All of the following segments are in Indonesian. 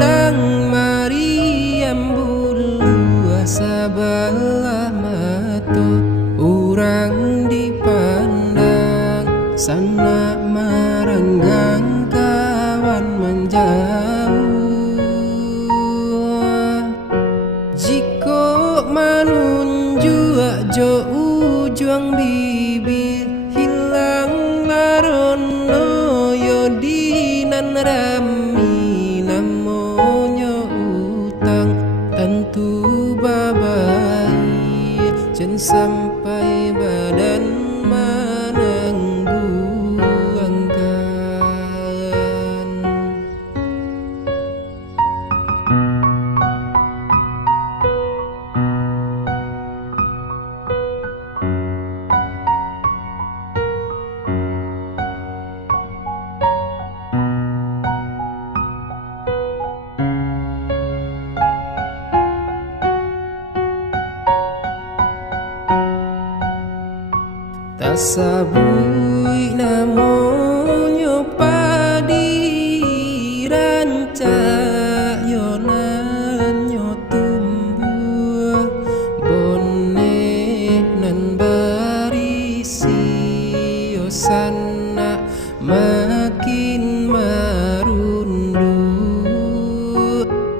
pandang Mariam bulu sabalah mata urang dipandang sana marenggang kawan menjauh. Jika manunjuk jo ujung bibir hilang larono yodinan rami namonyo utang tentu babai jen sampai badan manang buangkan. Tasabui namonyo padi rancak yonanyo tumbuh bonek nan barisi yosana makin marundu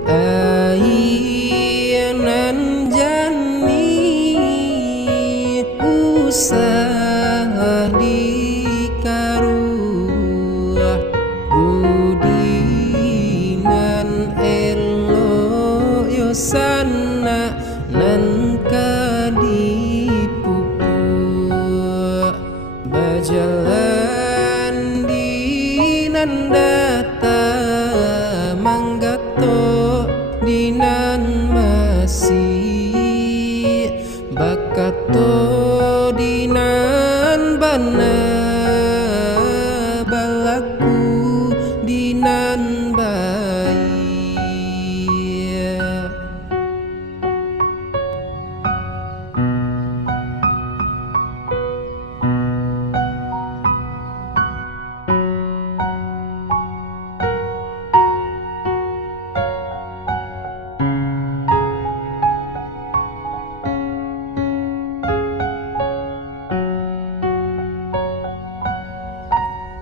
aiyanan jani usah dikaruah budinan elo yosana nan kadipupuk bajalan dinan data manggato dinan masih bakato dinan bana balaku dinan bayi.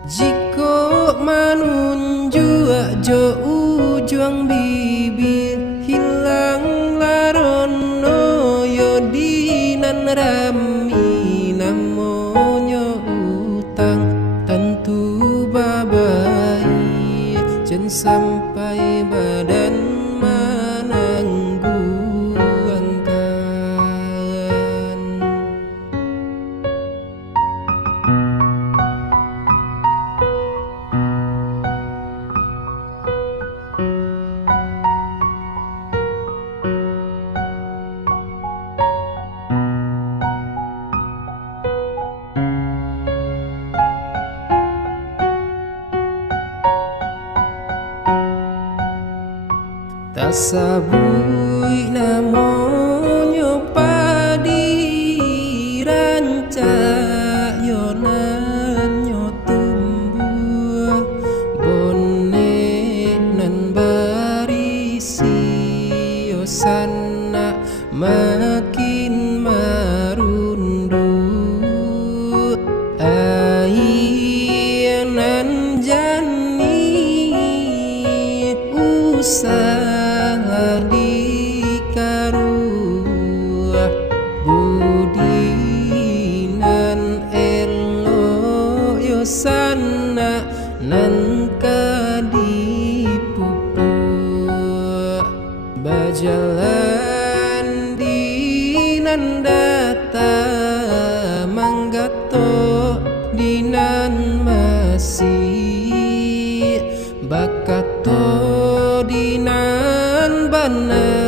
Jika manunjuk jo ujung bibir hilang larono yodinan rami namonyo utang tentu babai jen sampai badan manang buangkan. Tasabui namonyo padi rancak yonanyo tumbuh bonek nan barisi yosana makin marundu aiyanan jani usah dikaruah budinan elo yosana nan kadipupuk bajalan dinan data manggato dinan masih bakato dinan bana